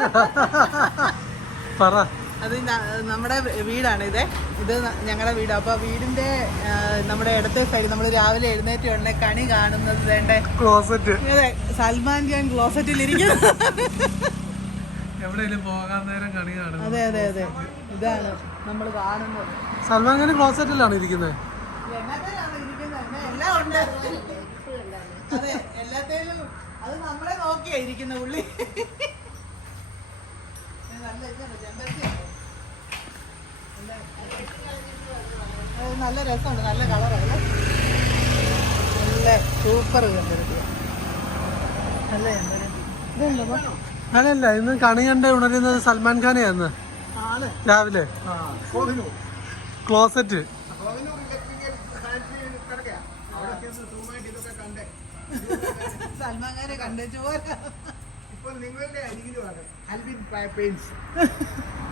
പറ. അത് നമ്മുടെ വീടാണ് ഇത്. ഇത് ഞങ്ങളുടെ വീട്. അപ്പൊ വീടിന്റെ നമ്മുടെ ഇടത്തെ സൈഡ് നമ്മൾ രാവിലെ എഴുന്നേറ്റ് ഉടനെ കണി കാണുന്നത് വേണ്ട? ക്ലോസറ്റ് അതെ സൽമാൻ ഖാൻ ക്ലോസറ്റിൽ ഇരിക്കുന്നു എവിടെയെങ്കിലും പോകാൻ നേരം കണി കാണും അതെ അതെ അതെ. ഇതാണ് നമ്മൾ കാണുന്നത്. സൽമാൻ ഖാൻ ക്ലോസറ്റിലാണ് ഇരിക്കുന്നത് എല്ലാം ഉണ്ട്. അതെ എല്ലാത്തേലും അത് നമ്മളെ നോക്കിയാ ഇരിക്കുന്ന ഉള്ളി നല്ല ഇതാണ്, ചെമ്പരത്തിയാണ്. നല്ല- രസമുണ്ട് നല്ല കളറാണ്. നല്ല സൂപ്പർ ചെമ്പരത്തി നല്ല ചെമ്പരത്തി ഇതല്ലോ അങ്ങനല്ല ഇന്ന് കണി കണ്ട് ഉണരുന്നത് സൽമാൻ ഖാനെയാന്ന്. ആണ്. രാവിലെ. ക്ലോസറ്റ്. സൽമാൻ ഖാനെ കണ്ടു പോരാ. ഇപ്പോൾ നിങ്ങളുടെ അരികിലുമാണ് അൽവിൻ പെയിൻസ്